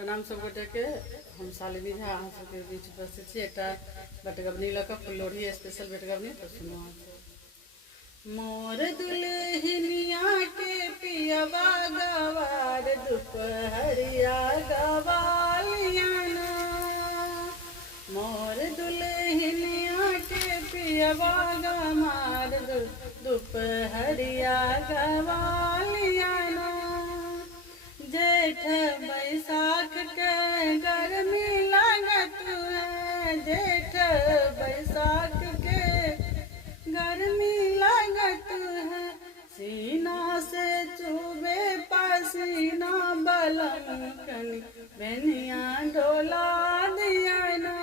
प्रणाम सब गोटे के। हम शालिनी झा अहाँ सबके बीच उपस्थित छी। एक बटगबनी लऽ कऽ फुललोढ़ी स्पेशल बटगबनी तो सुनो अहाँ सब। मोर दुल्हनिया के पियवा गवार दुपहरिया गवालियाना। मोर दुल्हनिया के पियवा गमार दुपहरिया गवालियाना। जेठ बैसाख के गर्मी लागत है, जेठ बैसाख के गर्मी लागत है। सीना से चुबे पसीना बलम कनी बेनिया डोला दिया ना।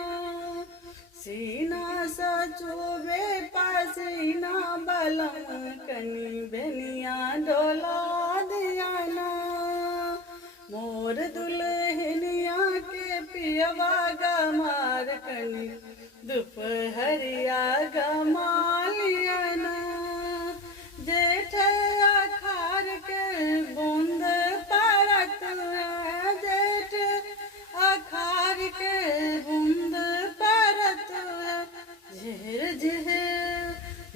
सीना से चुबे पसीना बलम कनी बेनिया डोला दिया ना। मोर दुल्हनिया के पियवा गमार कनी दुपहरिया गमालियाना। जेठ अखार के बूंद परत है, जेठ अखार के बूंद परत है। झिर झिर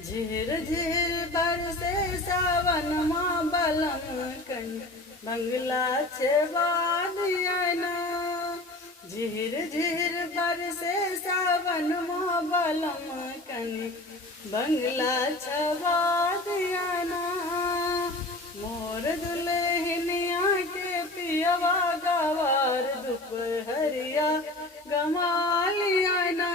झिर झिर बरसे सावन माँ बलम कनी बंगला छेवा दियाना। झिर झिर बरसे सावन माँ बलम कनी बंगला छेवा दियाना। मोर दुल्हनिया के पियवा गवार दुपहरिया गमालियाना।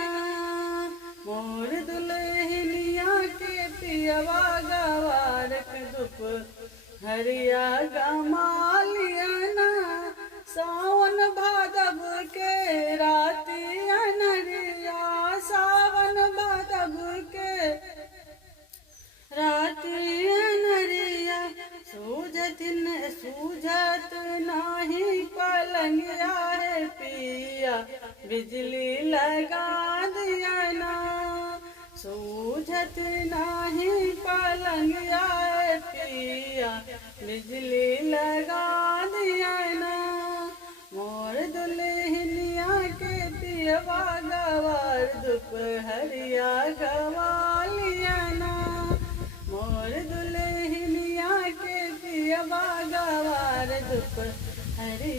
मोर दुल्हनिया के पियवा गवार दुपहरिया गमालियाना। सावन भादव के राती अनरिया, सावन भादव के राती अनरिया। सूझत नाही पलंगिया है पिया बिजली लगा दिया ना। सूझत नाही पलंगिया है पिया बिजली लगा दिया ना। मोर दुल्हनिया के पियवा गवार दुपहरिया गवालियाना। मोर दुल्हनिया के पियवा